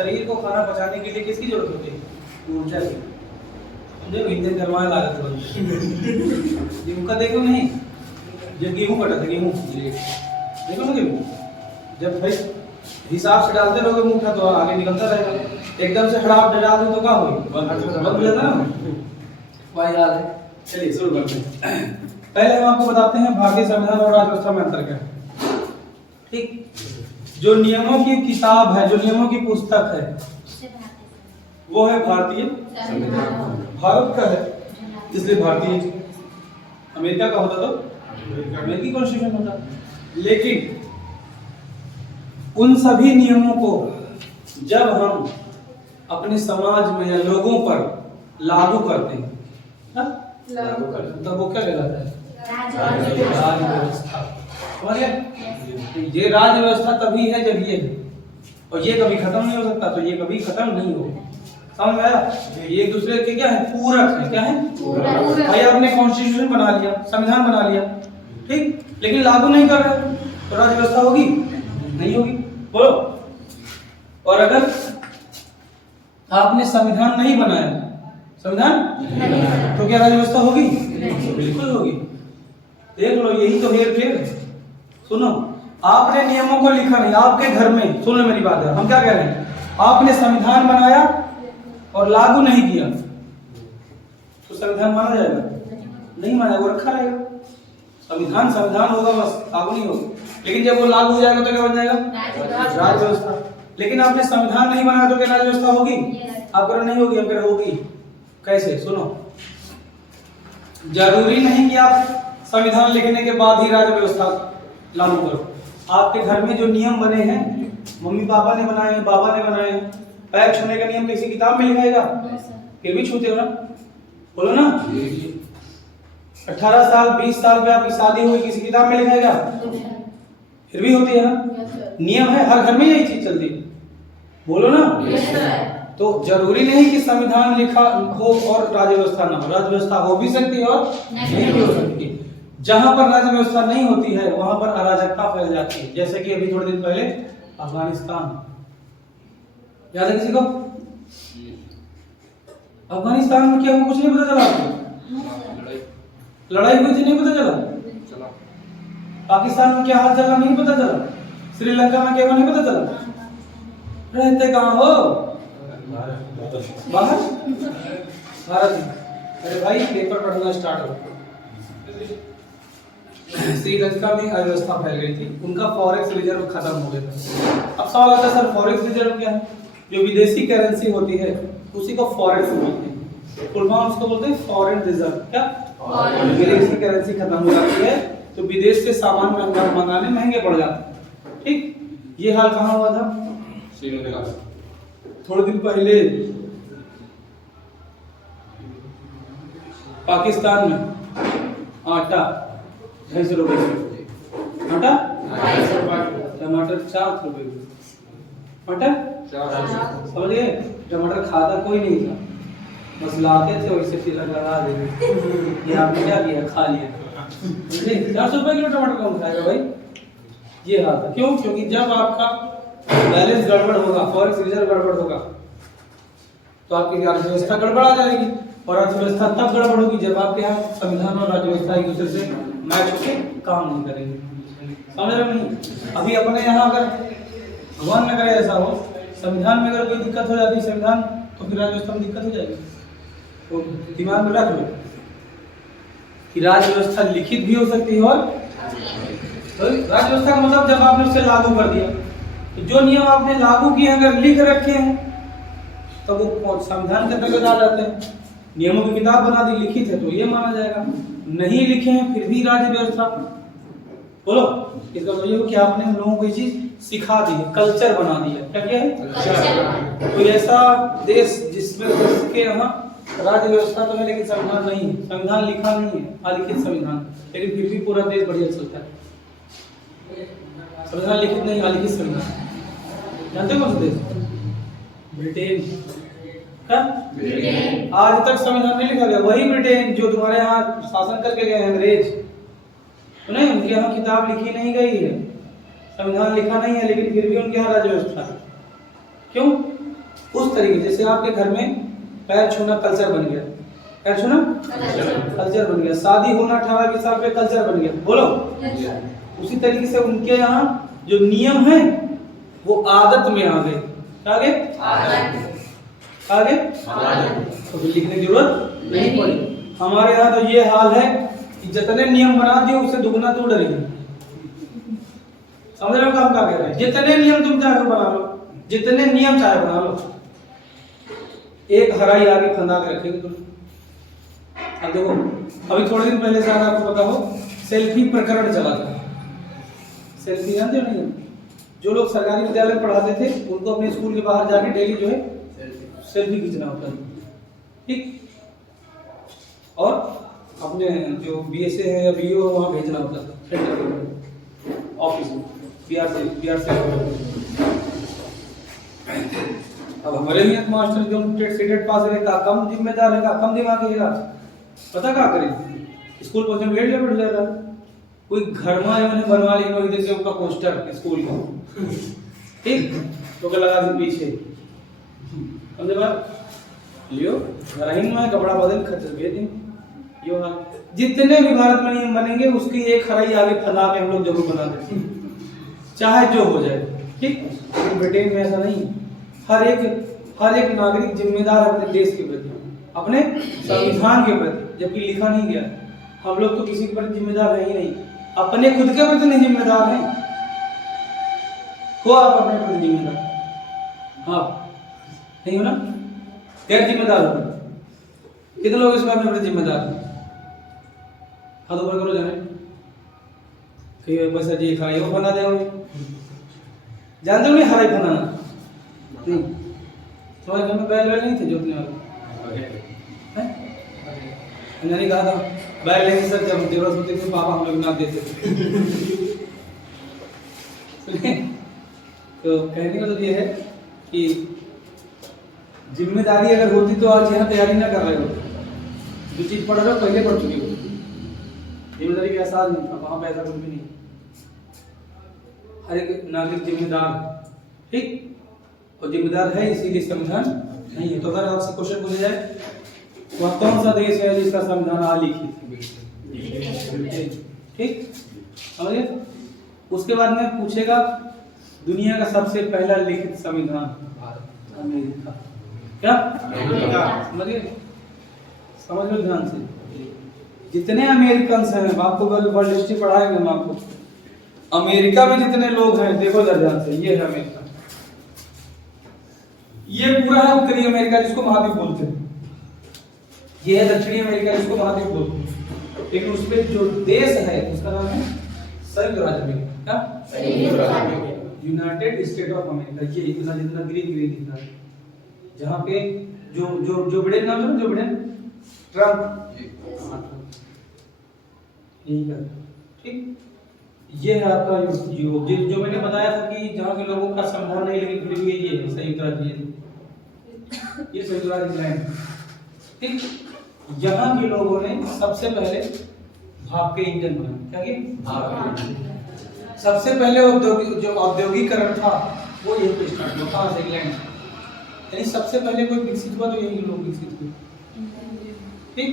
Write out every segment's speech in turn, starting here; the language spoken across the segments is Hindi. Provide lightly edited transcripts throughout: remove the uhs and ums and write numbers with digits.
शरीर को खाना पचाने के लिए किसकी जरूरत होती है? ऊर्जा की। समझे? ईंधन गरमाया लागत बनती है। गेहूं का देखो नहीं, जब गेहूं कटा था, गेहूं देखो ना, गेहूं जब भाई हिसाब से डालते रहोगे मुठा तो आगे निकलता रहेगा। एकदम से हड़ाप डाल दो तो क्या होगी? बंद हो जाता है ना। वही हाल है। चलिए शुरू करते हैं। पहले हम आपको बताते हैं भारतीय संविधान और राज्य व्यवस्था में अंतर क्या है। ठीक, जो नियमों की किताब है, जो नियमों की पुस्तक है, वो है भारतीय संविधान। भारत का है इसलिए भारतीय। अमेरिका का होता तो अमेरिकी कॉन्स्टिट्यूशन होता। लेकिन उन सभी नियमों को जब हम अपने समाज में या लोगों पर लागू करते हैं, तब वो क्या कहलाता है? राज्य व्यवस्था। समझ गए? ये राज्य व्यवस्था तभी है जब ये है, और ये कभी खत्म नहीं हो सकता, तो ये कभी खत्म नहीं होगा। समझ में आया? ये एक दूसरे के क्या है? पूरक है। क्या है? पूरक। भाई आपने कॉन्स्टिट्यूशन बना लिया, संविधान बना लिया, ठीक, लेकिन लागू नहीं कर रहे तो राज्य व्यवस्था होगी? नहीं होगी। बोलो। और अगर आपने संविधान नहीं बनाया, संविधान तो क्या राज्य व्यवस्था होगी? बिल्कुल होगी। देख लो, यही तो हेर फेर है। सुनो, आपने नियमों को लिखा नहीं, आपके घर में, सुन लो मेरी बात है, हम क्या कह रहे हैं, आपने संविधान बनाया और लागू नहीं किया तो संविधान माना जाएगा? नहीं माना, वो रखा रहेगा। संविधान संविधान होगा, बस लागू नहीं होगा। लेकिन जब वो लागू हो जाएगा तो क्या बन जाएगा? राज्य व्यवस्था। लेकिन आपने संविधान नहीं बनाया तो क्या राज्य व्यवस्था होगी? आप कह रहे नहीं होगी, हम कह रहे होगी। कैसे? सुनो, जरूरी नहीं कि आप संविधान लिखने के बाद ही राज्य व्यवस्था लागू करो। आपके घर में जो नियम बने हैं, मम्मी पापा ने बनाए हैं, बाबा ने बनाए हैं, पैर छूने का नियम किसी किताब में लिखा है? फिर भी छूते हो ना? बोलो ना। 18 साल 20 साल पे आपकी शादी हुई, किसी किताब में लिखा है? फिर भी होती है ना? नियम है, हर घर में यही चीज चलती है। बोलो ना। तो जरूरी नहीं कि संविधान लिखा हो और राज्य व्यवस्था ना हो। राज्य व्यवस्था हो भी सकती है और नहीं भी हो सकती है। जहां पर राज्य व्यवस्था नहीं होती है वहां पर अराजकता फैल जाती है। जैसे कि अभी थोड़े दिन पहले अफगानिस्तान, याद है किसी को? अफगानिस्तान में क्या हुआ कुछ नहीं पता चला आपको? लड़ाई हुई थी, नहीं पता चला? पाकिस्तान में क्या हाल चला नहीं पता चला? श्रीलंका में क्या हुआ नहीं पता चला? रहते कहाँ हो? बाहर? भारत में। अरे भाई पेपर पढ़ना स्टार्ट हो। श्रीलंका में अव्यवस्था फैल गई थी, उनका फॉरेक्स रिजर्व खत्म हो गया था। अब सवाल आता है, सर फॉरेक्स रिजर्व क्या है? जो विदेशी करेंसी होती है उसी को फॉरेक्स बोलते हैं। फुल फॉर्म उसको बोलते हैं फॉरेन रिजर्व। क्या? विदेशी करेंसी खत्म हो जाती है तो विदेश से सामान मंगाने महंगे पड़ जाते हैं। ठीक, ये हाल कहाँ हुआ था? श्रीलंका। थोड़े दिन पहले पाकिस्तान में आटा 250 रुपए, आटा 250 रुपए, टमाटर 4 रुपए, मटर 4। समझ गए? टमाटर खाता कोई नहीं था, बस लाते थे वैसे तिलक लगा देते। ये आपने क्या किया? खा लिया। 400 रुपए किलो टमाटर कौन खाएगा भाई? ये हाल था। क्यों? क्योंकि जब आपका बैलेंस गड़बड़ होगा, फॉरेक्स रिजर्व गड़बड़ होगा तो आपकी अर्थव्यवस्था गड़बड़ आ जाएगी। और अर्थव्यवस्था तब गड़बड़ होगी जब आपके यहाँ संविधान और राज्य व्यवस्था एक दूसरे से मैच होकर काम नहीं करेंगे। समझ रहे नहीं? अभी अपने यहाँ अगर भगवान न करे ऐसा हो, संविधान में अगर कोई दिक्कत हो जाती है संविधान, तो फिर राज्य व्यवस्था में दिक्कत हो जाएगी। तो दिमाग में रख लो कि राज्य व्यवस्था लिखित भी हो सकती है और तो राज्य व्यवस्था का मतलब जब आपने उसे लागू कर दिया, तो जो नियम आपने लागू किए अगर लिख रखे हैं तो वो संविधान के अंतर्गत आ जाते हैं। नियमों की किताब बना दी, लिखित है तो ये माना जाएगा। नहीं लिखे हैं फिर भी राज्य व्यवस्था। बोलो, इसका मतलब ये हो कि आपने हम लोगों को ये चीज सिखा दी है, कल्चर बना दिया। क्या क्या है? कोई ऐसा देश जिसमें जिसके यहाँ राज्य व्यवस्था तो है लेकिन संविधान नहीं है, संविधान लिखा नहीं है, अलिखित संविधान, लेकिन फिर भी पूरा देश बढ़िया चलता है। संविधान लिखित नहीं, अलिखित संविधान। जानते हो कौन सा देश? ब्रिटेन। क्या? ब्रिटेन। आज तक संविधान नहीं लिखा गया। वही ब्रिटेन जो तुम्हारे यहाँ शासन करके गए हैं अंग्रेज, तो नहीं, उनके यहाँ किताब लिखी नहीं गई है, संविधान लिखा नहीं है, लेकिन फिर भी उनके यहाँ राज्य व्यवस्था है। क्यों? उस तरीके जैसे आपके घर में पैर छूना कल्चर बन गया, पैर छूना कल्चर बन गया, शादी होना 18 के साल पे कल्चर बन गया, बोलो। उसी तरीके से उनके यहाँ जो नियम है वो आदत में आ गए, आगे तो फिर लिखने की जरूरत नहीं पड़ी। हमारे यहाँ तो ये हाल है कि जितने नियम बना दिए उससे दुगना तू डरेगी। समझ रहे हो हम क्या कह रहे हैं? जितने नियम तुम चाहे बना लो, जितने नियम चाहे बना लो, एक हराई आगे फंदा के रखेंगे तुम। अब देखो, अभी थोड़े दिन पहले शायद आपको पता हो सेल्फी प्रकरण चला था। सेल्फी जानते हो नहीं? जो लोग सरकारी विद्यालय में पढ़ाते थे उनको अपने स्कूल के बाहर जाके डेली जो है सेल्फी खींचना होता है, ठीक। और अपने जो बीएसए है या बीओ है वहाँ भेजना होता था ऑफिस में, बिहार से। अब हमारे भी मास्टर जो टेट पास रहेगा, कम जिम्मेदार रहेगा, कम दिमाग रहेगा, पता क्या करें? स्कूल पहुंचे में गेट ले बैठ जाएगा, कोई घर में उन्हें बनवा ली इधर से उनका पोस्टर स्कूल का, ठीक, तो क्या लगा दी पीछे, समझे बात? लियो रहीम में कपड़ा बदल खर्च भेज दें। यो जितने भी भारत में नियम बनेंगे उसकी एक हराई आगे फैला के हम लोग जरूर बना देते हैं, चाहे जो हो जाए, ठीक। ब्रिटेन में ऐसा नहीं, हर एक नागरिक जिम्मेदार है अपने देश के प्रति, अपने संविधान के प्रति, जबकि लिखा नहीं गया। हम लोग तो किसी के प्रति जिम्मेदार है ही नहीं, अपने खुद के प्रति नहीं जिम्मेदार हैं। हो आप अपने प्रति जिम्मेदार? हाँ, नहीं हो ना? गैर जिम्मेदार हो? कितने लोग इसमें अपने प्रति जिम्मेदार हैं? हाथ ऊपर करो जाने, बस जी खाई वो बना दे, जानते हो नहीं हराई बनाना? नहीं, तुम्हारे घर में बैल नहीं थे जोतने वाले? मैंने कहा था बैल लेंगे सर, जब जरूरत होती थी पापा हम लोग ना देते थे। तो कहने का मतलब ये है कि जिम्मेदारी अगर होती तो आज यहाँ तैयारी ना कर रहे हो, जो चीज पढ़ रहे हो पहले पढ़ चुके हो। जिम्मेदारी का एहसास नहीं था, वहां पे ऐसा कुछ भी नहीं। हर एक नागरिक जिम्मेदार, ठीक, और जिम्मेदार है इसीलिए संविधान नहीं है। तो अगर आपसे क्वेश्चन पूछा जाए वह कौन सा देश है जिसका संविधान अलिखित, ठीक, समझिए। उसके बाद में पूछेगा दुनिया का सबसे पहला लिखित संविधान, अमेरिका। क्या? समझिए, समझ लो ध्यान से। जितने अमेरिकन हैं, आपको वर्ल्ड हिस्ट्री पढ़ाएंगे हम आपको, अमेरिका में जितने लोग हैं देखो जरा ध्यान से, ये है अमेरिका, ये पूरा है उत्तरी अमेरिका जिसको महाद्वीप बोलते हैं, ये है दक्षिणी अमेरिका जिसको महाद्वीप बोलते हैं, लेकिन उसमें जो देश है उसका नाम है संयुक्त राज्य अमेरिका। क्या? United state of America. ये इतना जितना ग्रीन दिख रहा है, जहाँ पे जो बिडेन नाम है, जो बिडेन ट्रम्प, ठीक। ये है आपका जो मैंने बताया था कि जहाँ के लोगों का संविधान नहीं, लेकिन फिर भी ये है संयुक्त राज्य, ये संयुक्त राज्य इंग्लैंड, ठीक। यहाँ के लोगों ने सबसे पहले भाप के इंजन बनाए। क्या कि भाप के इंजन सबसे पहले जो औद्योगिकरण था वो यहीं पे स्टार्ट हुआ, कहाँ से? इंग्लैंड। यानी सबसे पहले कोई विकसित हुआ तो यही लोग विकसित हुए, ठीक।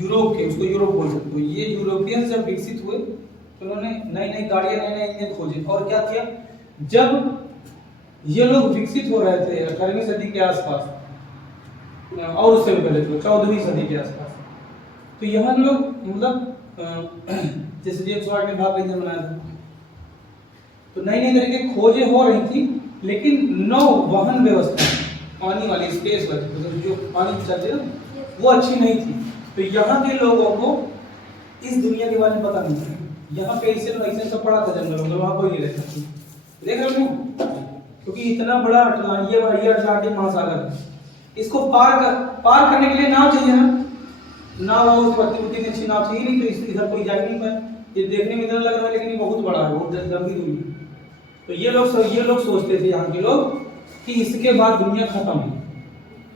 यूरोप के, उसको यूरोप बोल सकते हो। ये यूरोपियंस जब विकसित हुए तो उन्होंने नई नई गाड़ियां, नए नए इंजन खोजे। और क्या किया, जब ये लोग विकसित हो रहे थे 18वीं सदी के आसपास, और उससे पहले तो 14वीं सदी के आसपास, तो यहाँ लोग मतलब जैसे जेम्स वाट ने भाप का इंजन बनाया था, तो नई नई तरीके खोजें हो रही थी, लेकिन नौ वाहन व्यवस्था पानी वाली, स्पेस वाली, मतलब जो पानी चलते ना, वो अच्छी नहीं थी। तो यहाँ के लोगों को इस दुनिया के बारे में पता नहीं था। यहाँ पे ऐसे सब पड़ा था जंगल में, वहाँ कोई नहीं रहता। देख रहे हो, क्योंकि इतना बड़ा अटलांटिक महासागर, इसको पार करने के लिए नाव चाहिए ना, नाव उतनी अच्छी नाव चाहिए नहीं, तो इधर कोई जा ही नहीं पाए। ये देखने में इधर लग रहा है, लेकिन ये बहुत बड़ा है, बहुत लंबी दूरी। तो ये लोग सोचते थे यहाँ के लोग कि इसके बाद दुनिया खत्म है,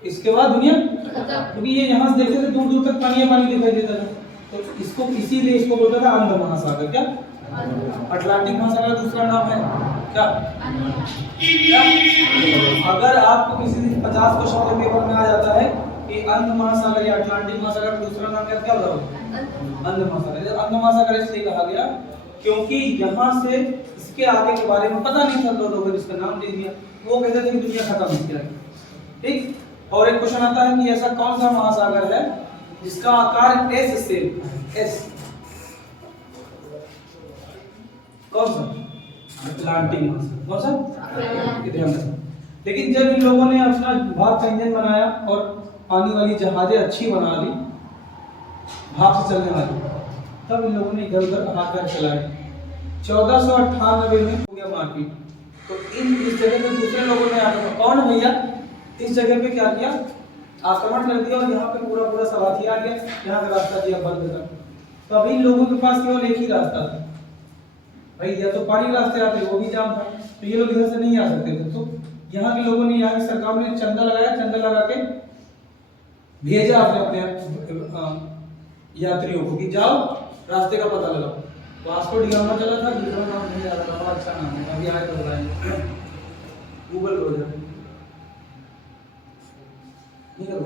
इसके बाद दुनिया खत्म, क्योंकि ये यहाँ से देखते थे दूर दूर तक पानी दिखाई देता था। तो इसको इसीलिए इसको बोलता था अंध महासागर। क्या? अटलांटिक महासागर दूसरा नाम है, क्या क्या? अगर आपको किसी दिन 50 क्वेश्चन के पेपर में आ जाता है कि अंध महासागर या अटलांटिक महासागर दूसरा नाम क्या बताओगे? अंध महासागर। अंध महासागर इसलिए कहा गया क्योंकि यहाँ से इसके आगे के बारे में पता नहीं था, लोगों ने इसका नाम दे दिया। वो कहते थे कि दुनिया खत्म हो गया है। ठीक। और एक क्वेश्चन आता है कि ऐसा कौन सा महासागर है जिसका आकार एस से एस? कौन सा? अटलांटिक महासागर। कौन सा? लेकिन जब इन लोगों ने अपना भाप का इंजन बनाया और पानी वाली जहाजें अच्छी बना ली, भाप से चलने वाली, तब इन लोगों ने इधर उधर आकर चलाए। 1498 में हो गया मार्केट। तो इस जगह पे दूसरे लोगों ने आकर, कौन भैया, इस जगह पे क्या किया? आक्रमण कर दिया और यहाँ पे पूरा पूरा सवाथी आ गया, यहाँ का रास्ता दिया बंद कर। तो अभी इन लोगों के पास केवल एक ही रास्ता था भाई, या तो पानी रास्ते आते, वो भी जाम था, तो ये लोग इधर से नहीं आ सकते थे। तो यहाँ के लोगों ने, यहाँ की सरकार ने चंदा लगाया, चंदा लगा के भेजा अपने यात्रियों को कि जाओ रास्ते का पता लगाओ। वास्को डिगामा चला था, दूसरा नाम नहीं आ रहा था, बड़ा अच्छा नाम है, अभी आए तो बताएंगे, गूगल करो जरा, नहीं करो,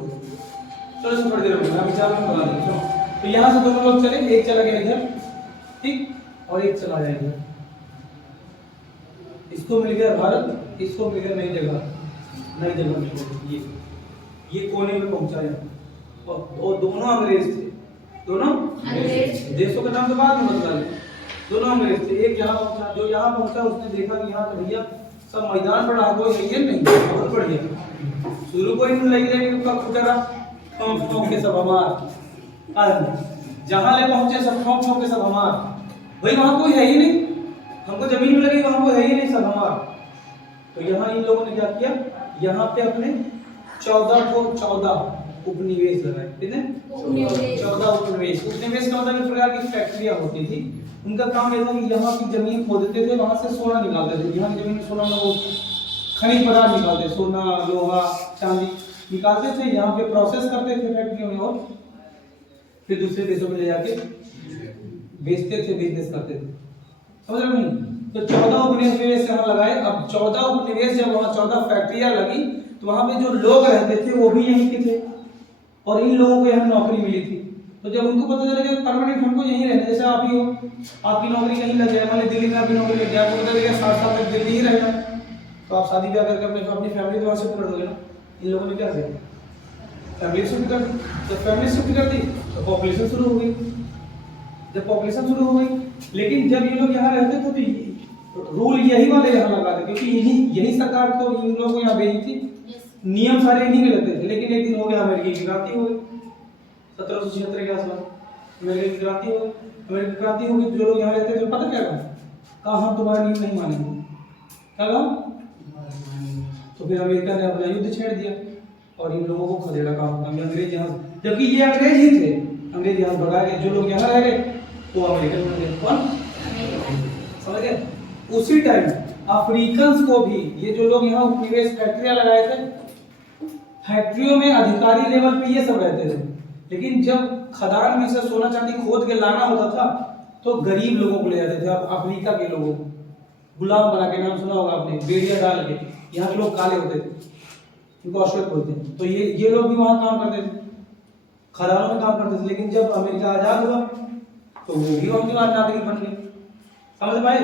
चलो थोड़ी देर में अभी चार में बता देंगे। तो यहाँ से दोनों लोग चले, एक चला गया इधर, ठीक, और एक चला गया इधर। इसको मिल गया भारत, इसको मिल गया नई जगह मिल गई, ये कोने में पहुंचा यहाँ। और दोनों अंग्रेज थे, दोनों अंग्रेज। देशों का नाम तो बाद में बदला लिया, दोनों अंग्रेज थे। एक यहाँ पहुंचा, जो यहाँ पहुंचा उसने देखा कि यहाँ तो भैया सब मैदान पड़ा, कोई है नहीं, बहुत बढ़िया। शुरू को ही लगी लेकिन उसका खुटरा ठोंक के सब हमार, जहाँ ले पहुंचे सब ठोंक के सब हमार। भाई वहाँ कोई है ही नहीं, हमको जमीन में लगी, वहाँ कोई है ही नहीं, सब हमार। तो यहाँ इन लोगों ने क्या किया, यहाँ पे अपने 14 उपनिवेश लगाए। कितने? 14 उपनिवेश। उपनिवेश का मतलब एक प्रकार की फैक्ट्रियां होती थी। उनका काम ये था कि यहाँ की जमीन खोदते थे, वहां से सोना निकालते थे। यहाँ की जमीन में सोना, खनिज पदार्थ निकालते, सोना, लोहा, चांदी निकालते थे, यहाँ पे प्रोसेस करते थे फैक्ट्रियों में, और फिर दूसरे देशों में ले जाके बेचते थे, बिजनेस करते थे। समझ रहे नहीं? तो 14 उपनिवेश यहाँ लगाए। अब 14 उपनिवेश, जब वहाँ 14 फैक्ट्रियां लगी तो वहां पे जो लोग रहते थे वो भी यहीं के थे, और इन लोगों को यहाँ नौकरी मिली थी। तो जब उनको पता चला कि परमानेंट हमको यहीं रहना, जैसे आप ही हो, आपकी नौकरी कहीं लग जाए, मान ली दिल्ली में आपकी नौकरी लग जाए, आपको पता चलेगा 7 साल तक दिल्ली ही रहना, तो आप शादी ब्याह करके अपनी फैमिली तो वहाँ से पकड़ दोगे ना। इन लोगों ने क्या किया, फैमिली शिफ्ट कर दी। जब फैमिली शिफ्ट कर दी तो पॉपुलेशन शुरू हो गई। जब पॉपुलेशन शुरू हो गई, लेकिन जब ये लोग यहाँ रहते थे तो रूल यही वाले यहाँ लगा थे, क्योंकि यही सरकार तो इन लोगों को यहाँ भेजी थी, नियम सारे इन्हीं के लगते थे। लेकिन एक दिन हो गया, अमेरिकी की क्रांति हो गई 1776 के आसपास, अमेरिकी की क्रांति हो गई। अमेरिकी क्रांति हो गई, जो लोग यहाँ रहते थे पता क्या कहा, हम तुम्हारा नियम नहीं मानेंगे। क्या कहा? तो फिर अमेरिका ने अपना युद्ध छेड़ दिया और इन लोगों को खदेड़ा काम था। अंग्रेज यहाँ, जबकि ये अंग्रेज ही थे, अंग्रेज यहाँ भगा गए, जो लोग यहाँ रह गए वो अमेरिकन बन गए। कौन? समझ गए? उसी टाइम अफ्रीकन को भी, ये जो लोग यहाँ उपनिवेश फैक्ट्रियां लगाए थे, फैक्ट्रियों में अधिकारी लेवल पे ये सब रहते थे। लेकिन जब खदान में से सोना चांदी खोद के लाना होता था तो गरीब लोगों को ले जाते थे, अफ्रीका के लोगों को गुलाम बना के, नाम सुना होगा आपने, बेड़िया डाल के। यहाँ के लोग काले होते थे, इनको अश्वेत बोलते हैं। तो ये लोग भी वहां काम करते थे, खदानों में काम करते थे। लेकिन जब अमेरिका आजाद हुआ तो वो भी वहां के नागरिक बन गए। समझ पाए?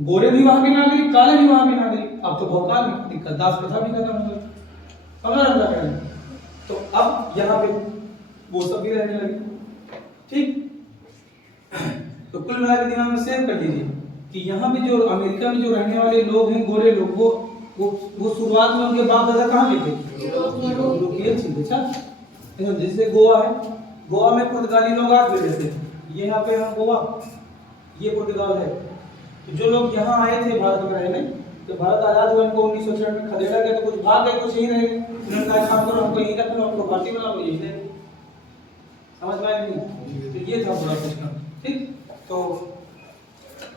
गोरे भी वहां के नागरिक, काले भी वहां के नागरिक। अब तो भौकाल दिक्कत, दास प्रथा भी खत्म हो गई। समझ रहे हैं? तो अब यहाँ पे वो सब भी रहने लगे। ठीक, तो कुल मिला के दिमाग में सेव कर लीजिए कि यहाँ पे जो अमेरिका में जो रहने वाले लोग हैं, गोरे लोग, वो शुरुआत में उनके बाप दादा कहाँ के थे? यूरोपियन थे। अच्छा, जैसे गोवा है, गोवा में पुर्तगाली लोग आज भी रहते हैं। ये यहाँ पे हम गोवा, ये पुर्तगाल है। तो जो लोग यहाँ आए थे भारत में रहने, तो भारत आजाद हुआ, इनको 1966 में खदेड़ा गया, तो कुछ भाग गए, कुछ यहीं रह गए। उन्होंने कहा काम करो, हमको यहीं रखो, हमको पार्टी बना लो, यहीं रहे। समझ में आया नहीं? तो ये था पूरा सिस्टम। ठीक, तो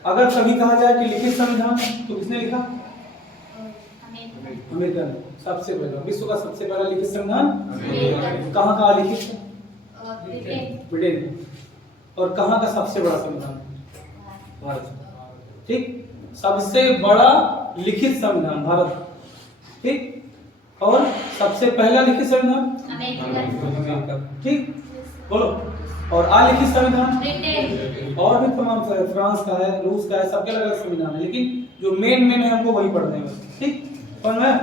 अगर कभी कहा जाए कि लिखित संविधान, तो किसने लिखा? अमेरिका ने। सबसे पहला, विश्व का सबसे पहला लिखित संविधान कहाँ का लिखित? ब्रिटेन। और कहाँ का सबसे बड़ा संविधान? भारत। ठीक, सबसे बड़ा लिखित संविधान भारत, ठीक, और सबसे पहला लिखित संविधान अमेरिका, ठीक, बोलो। और अलिखित संविधान और भी तमाम सारे, फ्रांस का है, रूस का है, सबके अलग अलग संविधान है, लेकिन जो मेन है हमको वही पढ़ने हैं, ठीक। समझ में?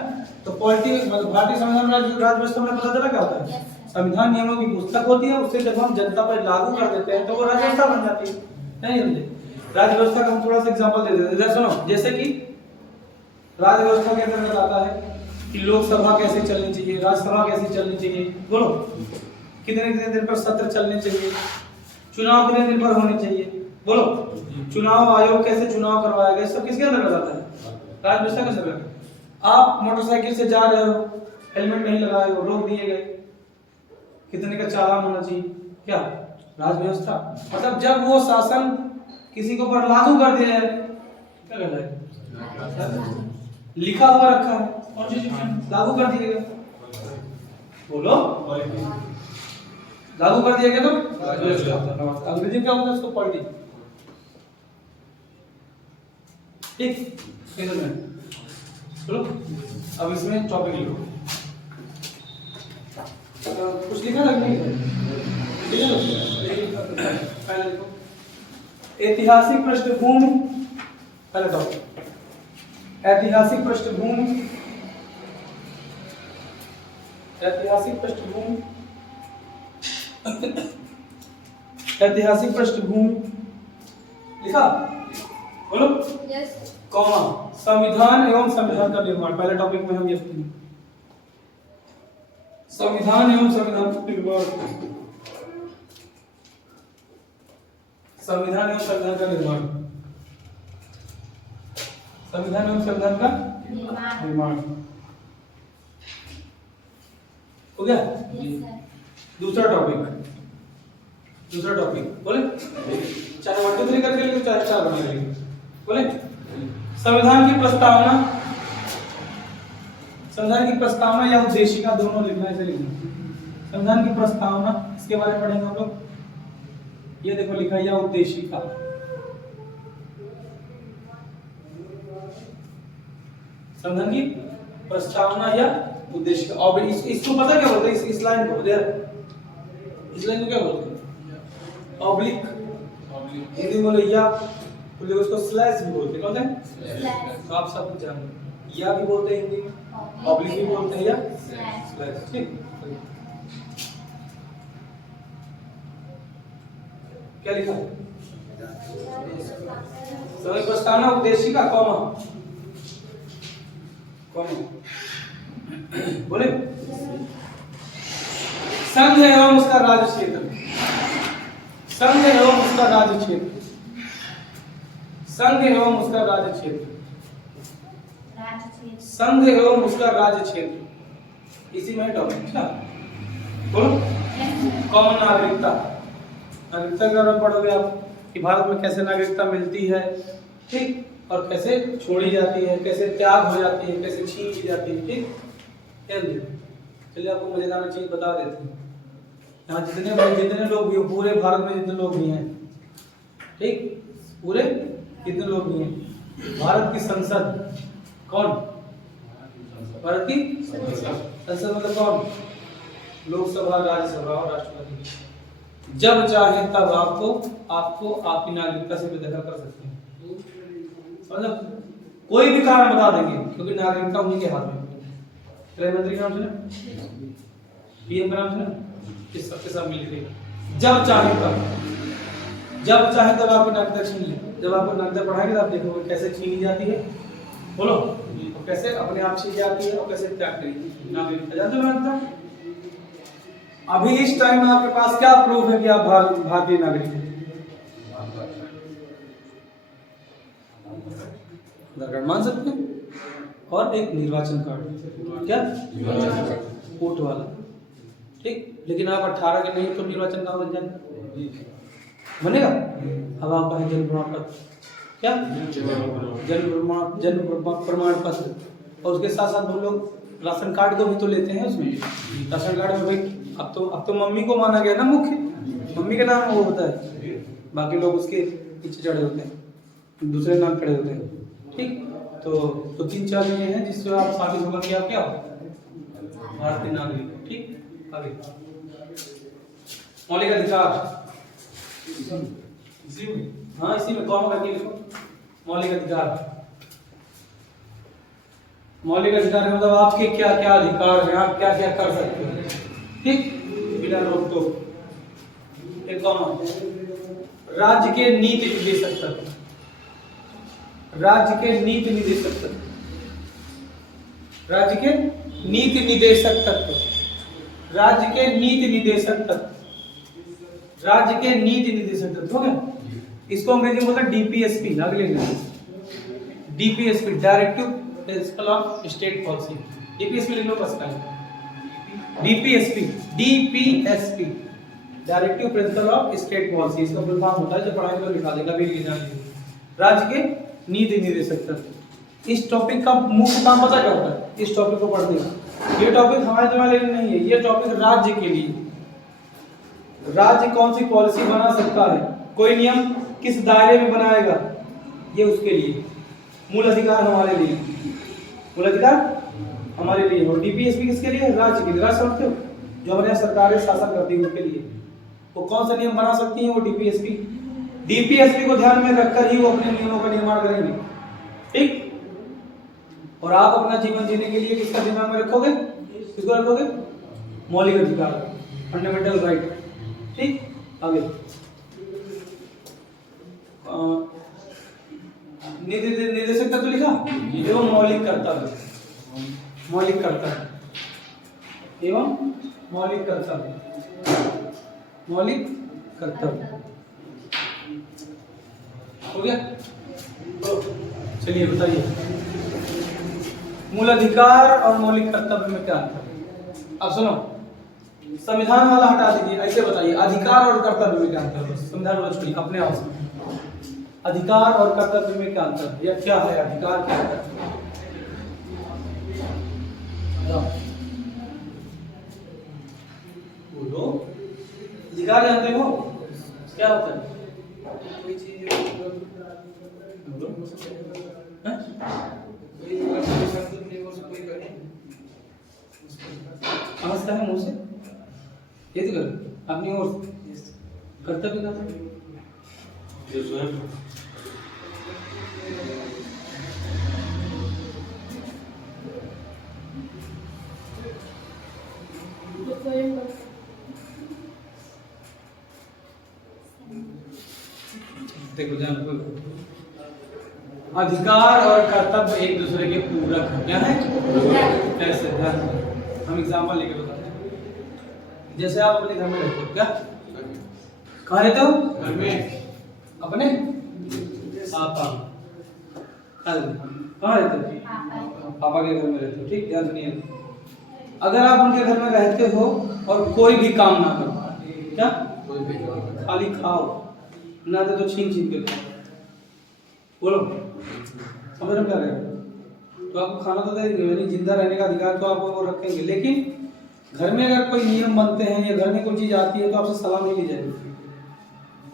तो पॉलिटी मतलब भारतीय संविधान राज्य व्यवस्था में पता चला क्या होता है? संविधान नियमों की पुस्तक होती है, उससे जब हम जनता पर लागू कर देते हैं तो वो राज्य व्यवस्था बन जाती है। नहीं समझे? राज्य व्यवस्था का हम थोड़ा सा एग्जांपल दे देते हैं। इधर सुनो, जैसे कि राज्य व्यवस्था के अंतर्गत आता है कि लोकसभा कैसे चलनी चाहिए, राज्यसभा कैसे चलनी चाहिए, बोलो, कितने कितने दिन पर सत्र चलने चाहिए, चुनाव कितने दिन पर होने चाहिए, बोलो, चुनाव आयोग कैसे चुनाव करवाया गया, सब किसके अंतर्गत आता है? राज्य व्यवस्था के अंतर्गत। आप मोटरसाइकिल से जा रहे हो, हेलमेट नहीं लगाए हो, रोक दिए गए, कितने का चालान होना चाहिए, क्या? राज्य व्यवस्था। मतलब जब वो शासन किसी के ऊपर लागू कर दिया है, क्या कहता है? लिखा हुआ रखा है, कॉन्स्टिट्यूशन लागू कर दिया गया, बोलो, लागू कर दिया गया तो अंग्रेजी में क्या होता है उसको? पॉलिटी, ठीक। चलो अब इसमें टॉपिक लिखो। कुछ लिखा लग नहीं पहले लिखो ऐतिहासिक पृष्ठभूमि, पहले टॉपिक ऐतिहासिक पृष्ठभूमि, ऐतिहासिक पृष्ठभूमि, ऐतिहासिक पृष्ठभूमि लिखा, बोलो, यस, कॉमा, संविधान एवं संविधान का निर्माण। पहले टॉपिक में हम ये संविधान एवं संविधान का निर्माण, संविधान एवं संविधान का निर्माण, संविधान एवं संविधान का निर्माण हो गया। दूसरा टॉपिक, दूसरा टॉपिक बोले, चाहे 1 2 3 करके लिखो, चाहे 4 बना के लिखो, बोले। संविधान की प्रस्तावना, संविधान की प्रस्तावना या उद्देशिका दोनों लिखना है, ऐसे लिखना। संविधान की प्रस्तावना, इसके बारे में पढ़ेंगे हम लोग। ये देखो लिखा या उद्देशिका, संविधान की प्रस्तावना या उद्देशिका। और इसको पता क्या बोलते हैं? इस लाइन को, इस लाइन को क्या बोलते हैं? ऑब्लिक, हिंदी में बोले या, बोले उसको स्लैश भी बोलते हैं, कहते हैं। तो आप सब कुछ जानते, या भी बोलते हैं हिंदी में, ऑब्लिक भी बोलते हैं, या स्लैश, ठीक। क्या लिखा? समय प्रस्तावना उद्देशिका कॉमा, कॉमा, बोले। संघ एवं उसका राज्य क्षेत्र, संघ एवं उसका राज्य क्षेत्र, संघ एवं उसका राज्य क्षेत्र, संघ एवं उसका राज्य क्षेत्र, इसी में टॉपिक। अच्छा बोलो, कॉमन नागरिकता, नागरिकता के बारे में पढ़ोगे आप कि भारत में कैसे नागरिकता मिलती है, ठीक, और कैसे छोड़ी जाती है, कैसे त्याग हो जाती है, कैसे छीन ली जाती है, ठीक। चलिए आपको मजेदार चीज बता देते हैं। यहाँ जितने लोग भी, पूरे भारत में जितने लोग भी हैं, ठीक, पूरे कितने लोग भी हैं, भारत की संसद कौन? भारत की संसद मतलब कौन? लोकसभा, राज्यसभा और राष्ट्रपति। जब चाहे तब आपको आपकी नागरिकता से बेदखल कर सकते हैं, मतलब कोई भी कारण बता देंगे, क्योंकि नागरिकता उन्हीं के हाथ में। गृह मंत्री का नाम सुना, पीएम का नाम सुना, इस सबके साथ मिलकर जब चाहे तब आपकी नागरिकता छीन ले। जब आपको नागरिकता पढ़ाएंगे तो आप देखोगे कैसे छीनी जाती है, बोलो, और कैसे अपने आप छीन जाती है और कैसे त्याग करेगी नागरिकता। जानते हो नागरिकता? अभी इस टाइम में आपके पास क्या प्रूफ है कि आप भारतीय नागरिक हैं? आधार कार्ड मान सकते हैं, और एक निर्वाचन कार्ड, क्या वोट वाला, ठीक। लेकिन आप 18 के नहीं तो निर्वाचन कार्ड बन जाएगा, बनेगा। अब आपका है जन्म प्रमाण पत्र, क्या जन्म प्रमाण पत्र, और उसके साथ साथ हम लोग राशन कार्ड को भी तो लेते हैं। उसमें राशन कार्ड में भाई अब तो मम्मी को माना गया ना मुख्य, मम्मी के नाम वो होता है, बाकी लोग उसके पीछे चढ़े होते हैं, दूसरे नाम खड़े होते हैं। ठीक। तो 3-4 ये हैं जिससे आप साबित होगा कि आप क्या हो, भारतीय नागरिक हो। ठीक, आगे मौलिक अधिकार, हाँ इसी में कॉमा करके लिखो मौलिक अधिकार। मौलिक अधिकार मतलब आपके क्या क्या अधिकार हैं, आप क्या क्या कर सकते हो, ठीक, बिना रोक टोक। एक कॉमा, राज्य के नीति निर्देशक तत्व, राज्य के नीति निर्देशक तत्व, राज्य के नीति निर्देशक तत्व, राज्य के नीति निर्देशक तत्व, राज्य के नीति निर्देशक तत्व हो गया। इसको अंग्रेजी में बोलते हैं डीपीएसपी, अगले DPSP, directive principle of state policy. DPSP लिख लो बस का, DPSP, DPSP directive principle of state policy, इसका फुल फॉर्म होता है, जो पढ़ाई में लिखा देगा भी लिख जाएंगे, राज्य के नीति निर्देशक तत्व। इस टॉपिक का मुख्य काम पता क्या होता है, इस टॉपिक को पढ़ने का। ये टॉपिक हमारे दिमाग में नहीं है, ये टॉपिक राज्य के लिए, राज्य कौन सी पॉलिसी बना सकता है, कोई नियम किस दायरे में बनाएगा, ये उसके लिए। मूल अधिकार हमारे लिए, मूल अधिकार हमारे लिए। और डीपीएसपी किसके लिए, राज्य के लिए। राज्य समझते हो, जो हमारे सरकारें शासन करती है उनके लिए वो कौन सा नियम बना सकती है, वो डीपीएसपी। डीपीएसपी को ध्यान में रखकर ही वो अपने नियमों का निर्माण करेंगे, ठीक। और आप अपना जीवन जीने के लिए किसका दिमाग में रखोगे, किसको रखोगे, मौलिक अधिकार, फंडामेंटल राइट, ठीक। आगे निर्देशक तत्व लिखा, एवं मौलिक कर्तव्य, मौलिक कर्तव्य एवं मौलिक कर्तव्य, मौलिक कर्तव्य हो गया। तो चलिए बताइए मूल अधिकार और मौलिक कर्तव्य में क्या अंतर है। अब सुनो, संविधान वाला हटा दीजिए, ऐसे बताइए अधिकार और कर्तव्य में क्या अंतर है। संविधान वाला छोड़िए, अपने आप से अधिकार और कर्तव्य में क्या अंतर है, या क्या है अधिकार, क्या है। बोलो, अधिकार जानते हो क्या होता है, कोई चीज समझता है मुंह से, ये तो कर अपनी ओर कर्तव्य का देखो ध्यान रखो, अधिकार और कर्तव्य एक दूसरे के पूरक है। क्या है, कैसे, ध्यान हम एग्जांपल लेके बताते हैं। जैसे आप अपने घर में रहते हो, क्या कहाँ रहते हो, घर में, अपने पापा, कहाँ रहते हो, पापा के घर में रहते हो, ठीक। ध्यान सुनिए, अगर आप उनके घर में रहते हो और कोई भी काम ना करो, क्या, खाली खाओ, ना दे तो छीन छीन के खाओ, बोलो समझ में क्या रहेगा। तो आपको खाना तो देंगे, यानी जिंदा रहने का अधिकार तो आपको वो रखेंगे, लेकिन घर में अगर कोई नियम बनते हैं या घर में कोई चीज आती है तो आपसे सलाह नहीं ली जाएगी,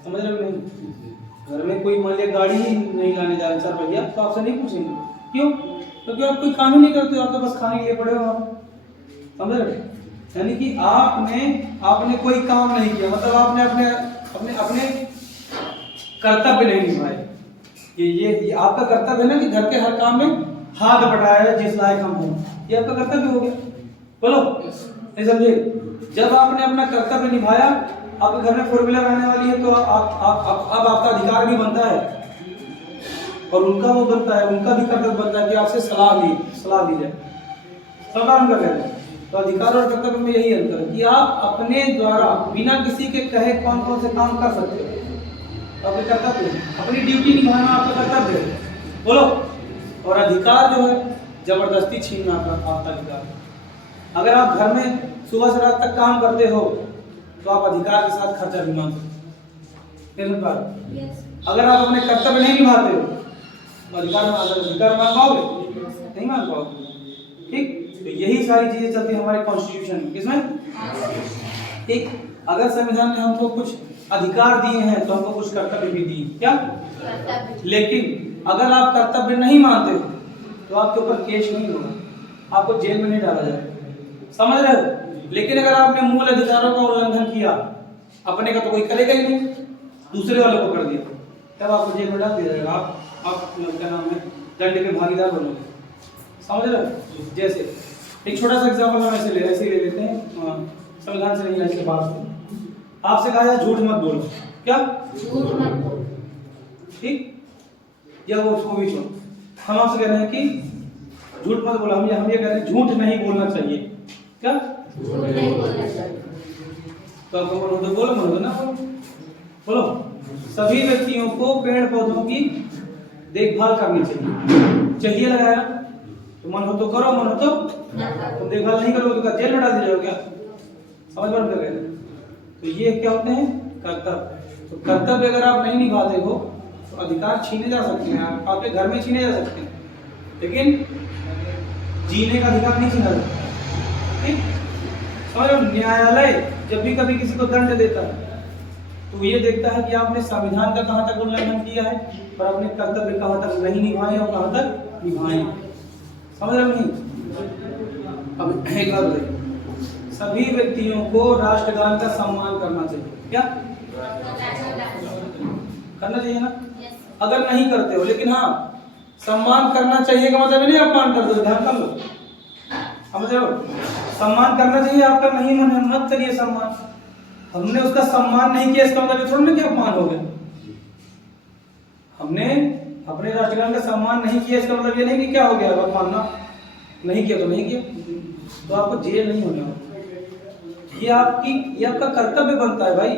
समझ रहे हो नहीं। घर में कोई मान लिया गाड़ी ही नहीं लाने जा रहे 4 भैया, तो आपसे नहीं पूछेंगे, क्यों, क्योंकि आप कोई काम ही नहीं करते, आप तो बस खाने के लिए पड़े हो आप, समझ रहे। यानी कि आपने कोई काम नहीं किया, मतलब आपने अपने अपने अपने कर्तव्य नहीं निभाए। ये आपका कर्तव्य है ना कि घर के हर काम में हाथ बटाया जिस लायक हम हों, ये आपका कर्तव्य हो गया, बोलो नहीं समझे। जब आपने अपना कर्तव्य निभाया, आपके घर में 4 व्हीलर आने वाली है, तो अब आपका अधिकार भी बनता है और उनका वो बनता है, उनका भी कर्तव्य बनता है कि आपसे सलाह ली जाए, सब काम कर रहे हैं। तो अधिकार और कर्तव्य में यही अंतर है कि आप अपने द्वारा बिना किसी के कहे कौन कौन से काम कर सकते हो, आपके कर्तव्य, अपनी ड्यूटी निभाना आपका कर्तव्य है, बोलो। और अधिकार जो है जबरदस्ती छीनना आपका अधिकार है। अगर आप घर में सुबह से रात तक काम करते हो तो आप अधिकार के साथ खर्चा भी मांग सकते हो। अगर आप अपने कर्तव्य नहीं निभाते हो तो अधिकार मांग पाओगे, नहीं मांग पाओगे, ठीक। तो यही सारी चीजें चलती है हमारे कॉन्स्टिट्यूशन में, किसमें, ठीक। अगर संविधान ने हमको कुछ अधिकार दिए हैं तो हमको कुछ कर्तव्य भी दिए, क्या, लेकिन अगर आप कर्तव्य नहीं मानते हो तो आपके ऊपर केस नहीं होगा, आपको जेल में नहीं डाला जाएगा, समझ रहे हो। लेकिन अगर आपने मूल अधिकारों का उल्लंघन किया, अपने का तो कोई करेगा ही नहीं, दूसरे वाले को कर दिया, तब आपको जेल में डाल दिया जाएगा। आप क्या नाम है, दंड के भागीदार बनोगे, समझ रहे हो। जैसे एक छोटा सा एग्जाम्पल हम ऐसे ले लेते हैं, संविधान से नहीं, ऐसे बात से आपसे कहा जाए झूठ मत बोलो, क्या झूठ मत बोलो, ठीक, या वो उसको भी छोड़ो, हम आपसे कह रहे हैं कि झूठ मत बोलो, हम ये कह रहे हैं झूठ नहीं बोलना चाहिए, क्या झूठ नहीं बोलना चाहिए। तो आपको बोलो तो बोलो, बोलो ना, बोलो सभी व्यक्तियों को पेड़ पौधों की देखभाल करनी चाहिए लगाया, तो मन हो तो करो, मन हो तो तुम देखभाल नहीं करोगे तो जेल में डाल दिया जाओगे, क्या समझ में कर रहे हैं। तो ये क्या होते हैं, कर्तव्य। तो कर्तव्य अगर आप नहीं निभाते हो तो अधिकार छीने जा सकते हैं, आपके घर में छीने जा सकते हैं, लेकिन जीने का अधिकार नहीं छीना जाता, ठीक। समझो, न्यायालय जब भी कभी किसी को दंड देता है तो ये देखता है कि आपने संविधान का कहां तक उल्लंघन किया है और अपने कर्तव्य कहां तक नहीं निभाए और कहां तक निभाए, समझ रहे हो नहीं। अब एक बात बताइए, सभी व्यक्तियों को राष्ट्रगान का सम्मान करना चाहिए, क्या करना चाहिए ना। अगर नहीं करते हो, लेकिन हाँ सम्मान करना चाहिए का मतलब नहीं अपमान कर दो, ध्यान कर लो, समझ रहे हो। सम्मान करना चाहिए आपका, नहीं मन है मत करिए सम्मान, हमने उसका सम्मान नहीं किया इसका मतलब थोड़ा ना कि अपमान हो गया। हमने अपने राष्ट्रगान का सम्मान नहीं किया इसका मतलब ये नहीं कि क्या हो गया, अपमान ना, नहीं किया तो नहीं किया, तो आपको जेल नहीं होना। ये आपका कर्तव्य बनता है भाई,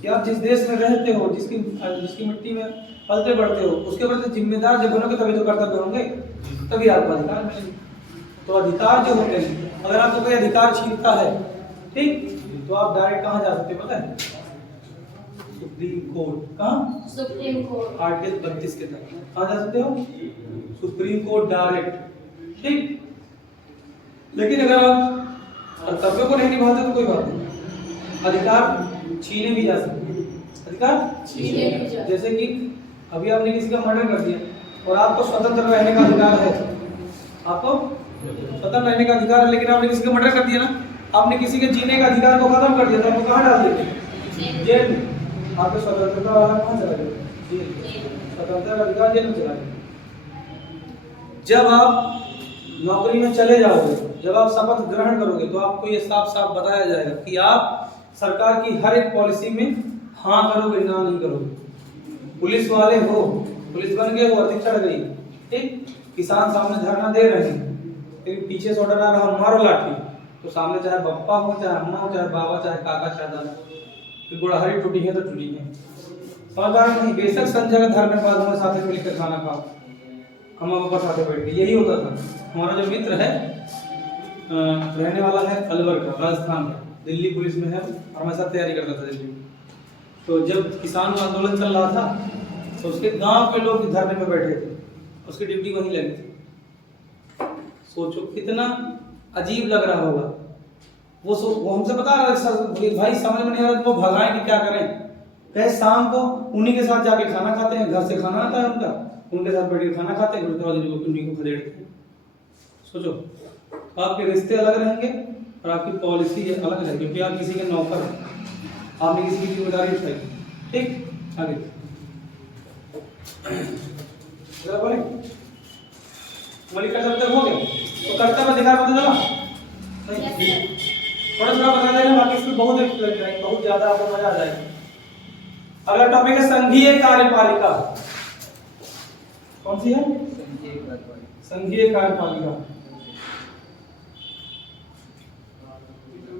कि आप जिस देश में रहते हो, जिसकी मिट्टी में पलते बढ़ते हो, उसके प्रति जिम्मेदार जब बनोगे तभी तो कर्तव्य होंगे, तभी आपको अधिकार मिलेंगे। तो अधिकार जो होते हैं, अगर आपको कोई अधिकार छीनता है, ठीक, तो आप डायरेक्ट कहाँ जा सकते हो पता है, सुप्रीम कोर्ट। कहाँ? सुप्रीम कोर्ट, आर्टिकल 32 के तहत कहाँ जा सकते हो, सुप्रीम कोर्ट डायरेक्ट, ठीक। लेकिन अगर आप कर्तव्यों को नहीं निभाते तो कोई बात नहीं, अधिकार छीने भी जा सकते हैं, अधिकार छीने भी जा, जैसे कि अभी आपने किसी का मर्डर कर दिया और आपको स्वतंत्र रहने का अधिकार है, आपको स्वतंत्र रहने का अधिकार है, लेकिन आपने किसी का मर्डर कर दिया ना, आपने किसी के जीने का अधिकार को खत्म कर दिया, तो आपको कहाँ डाल देते, जेल में। आपको स्वतंत्रता वाला कहाँ चला गया, स्वतंत्रता का अधिकार जेल में चला गया। जब आप नौकरी में चले जाओगे, जब आप शपथ ग्रहण करोगे, तो आपको ये साफ साफ बताया जाएगा कि आप सरकार की हर एक पॉलिसी में हाँ करोगे, ना नहीं करोगे। पुलिस वाले हो, पुलिस बन गए, वो वर्दी चढ़ गई, ठीक, किसान सामने धरना दे रहे हैं, लेकिन पीछे से ऑर्डर आ रहा मारो लाठी, तो सामने चाहे बप्पा हो, चाहे अम्मा हो, चाहे बाबा, चाहे काका, चाहे दादा, फिर गुड़हरी टूटी है तो टूटी है, समझदार नहीं। बेशक संजय का धर्म बाद में साथ में मिलकर खाना खाओ, हम आपको साथ बैठ के, यही होता था। हमारा जो मित्र है रहने वाला है अलवर का, राजस्थान का, दिल्ली पुलिस में है, और हमारे साथ तैयारी करता था दिल्ली। तो जब किसान आंदोलन चल रहा था तो उसके गांव के लोग धरने में बैठे थे, उसकी ड्यूटी वहीं लगी थी। सोचो कितना अजीब लग रहा होगा। वो हमसे बता रहा है, भाई समझ में नहीं आ रहा तो भगाएं कि क्या करें। कहे शाम को उन्हीं के साथ जाके खाना खाते हैं, घर से खाना आता है उनका, उनके साथ बैठ के खाना खाते हैं, उन्हीं को खदेड़ते हैं। सोचो, तो आपके रिश्ते अलग रहेंगे और आपकी पॉलिसी अलग रहेगी, क्योंकि आप किसी के नौकर हैं, आपने किसी की जिम्मेदारी उठाई, ठीक। आगे मलिका जब तक हो गया तो कर्तव्य अधिकार पता चला, थोड़ा थोड़ा बता देना, बाकी इसमें बहुत ज्यादा आपको मजा आ जाएगा। अगला टॉपिक है संघीय कार्यपालिका। कौन सी है? संघीय कार्यपालिका।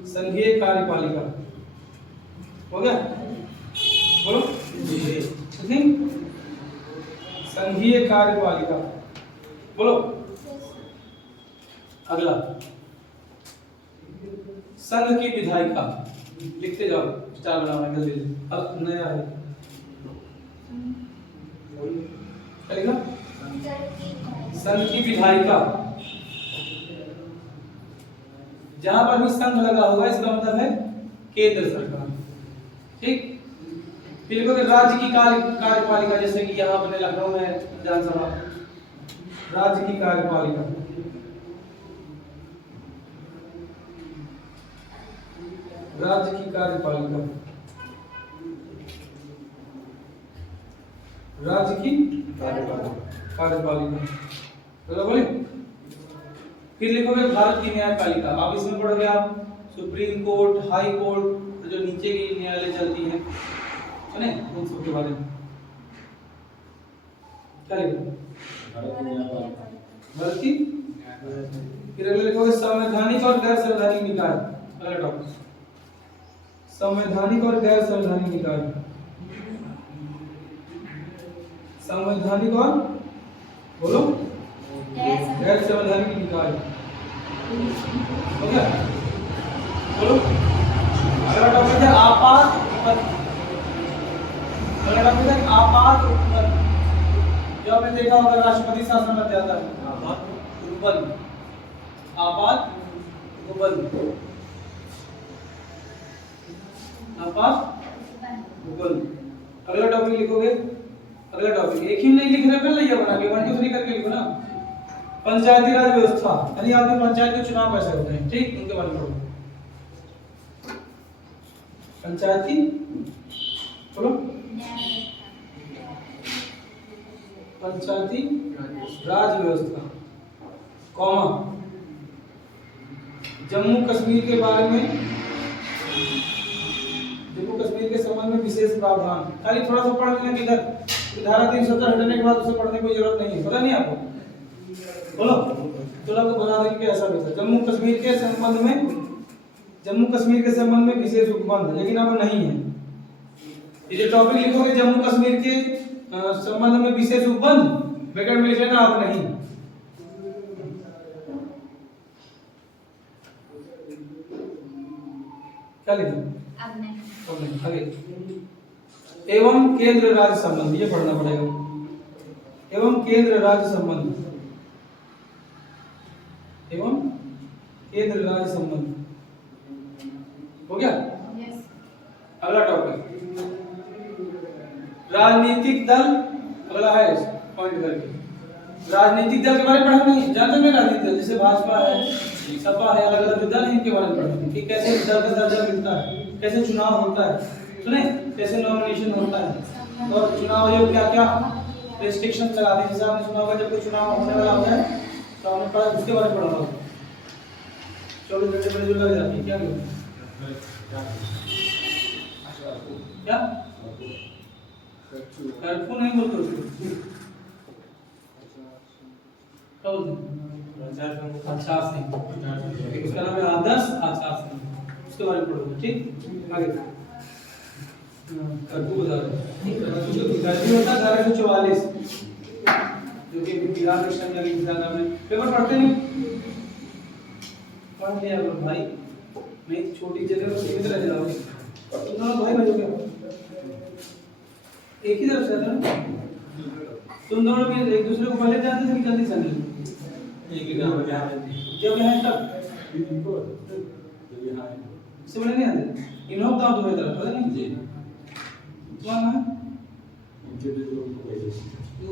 संघीय कार्यपालिका हो गया, बोलो संघीय कार्यपालिका बोलो। अगला संघ की विधायिका, लिखते जाओ, स्टार बनाना जल्दी, अब नया है लिखा। संघ की विधायिका, जहां पर भी संघ लगा होगा इसका मतलब है केंद्र सरकार, ठीक। फिर लिखोगे राज्य की कार्यपालिका, जैसे कि यहाँ अपने लखनऊ में विधानसभा, राज्य की कार्यपालिका, राज्य की कार्यपालिका, राज्य की कार्यपालिका, बोले। फिर लिखोगे भारत की न्यायपालिका। अब इसमें पढ़ोगे आप सुप्रीम कोर्ट, हाई कोर्ट, जो नीचे की न्यायालय चलती है, सुने उन सब के बारे में क्या लिखोगे? भारत की। फिर अगले लिखोगे संवैधानिक और गैर संवैधानिक निकाय। अगला टॉपिक संवैधानिक और गैर संवैधानिक निकाय। संवैधानिक और बोलो गैर संवैधानिक निकाय, हो गया? बोलो। अगला टॉपिक है आपात उपपत्ति। अगला टॉपिक है आपात उपपत्ति। जो आपने देखा होगा राष्ट्रपति शासन में आता है आपात उपबंध, आपात उपबंध, आपात उपबंध। अगला टॉपिक लिखोगे, अगला टॉपिक एक ही नहीं लिख रहे, कर लिया बना के 1 2 3 करके लिखो ना। पंचायती राज व्यवस्था, यानी आपके पंचायत के चुनाव कैसे होते हैं, ठीक, उनके बारे में पढ़ो। पंचायती बोलो, पंचायती राज व्यवस्था, कॉमा जम्मू कश्मीर के बारे में, जम्मू कश्मीर के संबंध में विशेष प्रावधान। खाली थोड़ा सा पढ़ लेना, किधर धारा 370 हटने के बाद उसे पढ़ने की जरूरत नहीं है, पता नहीं आपको, बोलो तो आपको बता देंगे कि ऐसा भी था। जम्मू कश्मीर के संबंध में, जम्मू कश्मीर के संबंध में विशेष उपबंध, लेकिन अब नहीं है। ये जो टॉपिक लिखोगे जम्मू कश्मीर के संबंध में विशेष उपबंध, ब्रैकेट में लिख लेना अब नहीं। क्या लिखा? अब नहीं। आगे एवं केंद्र राज्य संबंध, ये पढ़ना पड़ेगा। एवं केंद्र राज्य संबंध, एवं केंद्र राज्य संबंध, हो गया? अगला टॉपिक राजनीतिक दल। अगला है पॉइंट करके, राजनीतिक दल के बारे में पढ़ा नहीं, जानते हैं राजनीतिक दल, जैसे भाजपा है, सपा है, अलग अलग दल है, इनके बारे में पढ़ा कि कैसे दल का दर्जा मिलता है, कैसे चुनाव होता है, सुने कैसे नॉमिनेशन होता है, और चुनाव आयोग क्या क्या रेस्ट्रिक्शन लगाते हैं। जैसे आपने सुना होगा जब कोई चुनाव होने वाला होता है तो हमने पढ़ा, उसके बारे में पढ़ा होगा। 24 घंटे पहले जो लग जाती है, क्या क्या कर्फ्यू नहीं बोलते उसको, क्या बोलते? आचार संहिता, उसका नाम है आदर्श आचार संहिता, उसके बारे में पढ़ोगे, ठीक। आगे कर्फ्यू बता रहे, कर्फ्यू होता है धारा 144, जो कि बिहार के संविधान के विधान में पेपर पढ़ते नहीं, पढ़ लिया करो भाई, नहीं छोटी जगह पर सीमित रह जाओगे। तुम दोनों भाई बन गए, एक ही तरफ से ना, तुम दोनों भी एक दूसरे को पहले जानते थे कि जल्दी समझ एक ही नाम क्या है, जब यहाँ तक समझ नहीं आते। इन लोग तो तुम्हें तरफ पता नहीं जी तुम्हारा है,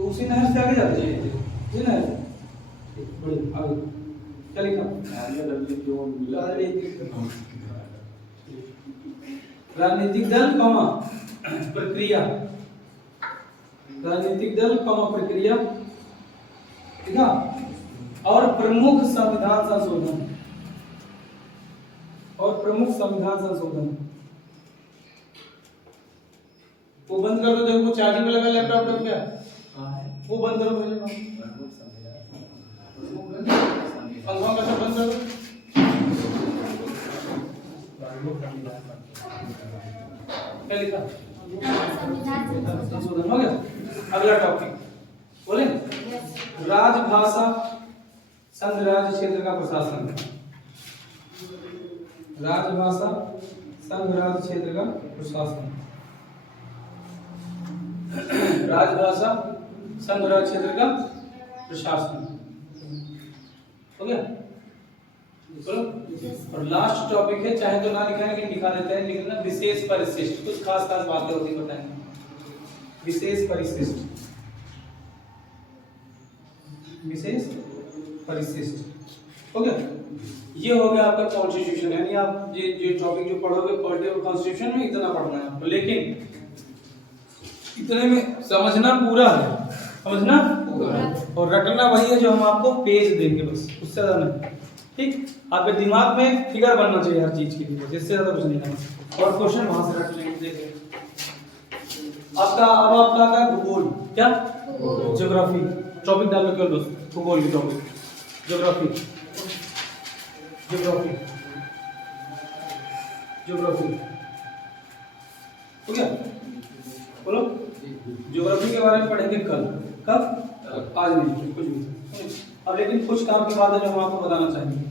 उसी नहर से आगे जाते हैं, जी नहर बड़ी आगे क्या लिखा? राजनीतिक दल कमा प्रक्रिया, राजनीतिक दल कमा प्रक्रिया, ठीक है। और प्रमुख संविधान संशोधन, और प्रमुख संविधान संशोधन, वो बंद कर दो, देखो चार्जिंग में लगा लैपटॉप में क्या वो बंद करो पहले, पंखा का सब बंद करो। क्या लिखा? संशोधन हो गया। अगला टॉपिक बोले, राजभाषा संघ राज्य क्षेत्र का प्रशासन, राजभाषा संघ राज्य क्षेत्र का प्रशासन, राजभाषा संघ राज्य क्षेत्र का प्रशासन, हो गया। चलो और लास्ट टॉपिक है, चाहे तो ना लिखा है लेकिन लिखा देते हैं, लेकिन ना विशेष परिशिष्ट, कुछ खास खास बातें होती बताएंगे। विशेष परिशिष्ट, विशेष परिशिष्ट। हो गया, ये हो गया आपका कॉन्स्टिट्यूशन। यानी आप ये टॉपिक जो पढ़ोगे पॉलिटी और कॉन्स्टिट्यूशन में इतना पढ़ना है आपको, लेकिन इतने में समझना पूरा है, समझना पूरा। और रटना वही है जो हम आपको पेज देंगे, बस उससे ज्यादा नहीं। ठीक, आपके दिमाग में फिगर बनना चाहिए हर चीज के लिए, बस इससे ज्यादा कुछ नहीं करना। और क्वेश्चन वहां से रट लेंगे। देखिए आपका अब आपका क्या भूगोल, क्या ज्योग्राफी टॉपिक डाल के दोस्त, भूगोल की टॉपिक, ज्योग्राफी ज्योग्राफी ज्योग्राफी हो गया। बोलो, ज्योग्राफी के बारे में पढ़ेंगे कल। कब? आज नहीं, कुछ भी। अब लेकिन कुछ काम की बात है जो हम आपको बताना चाहेंगे।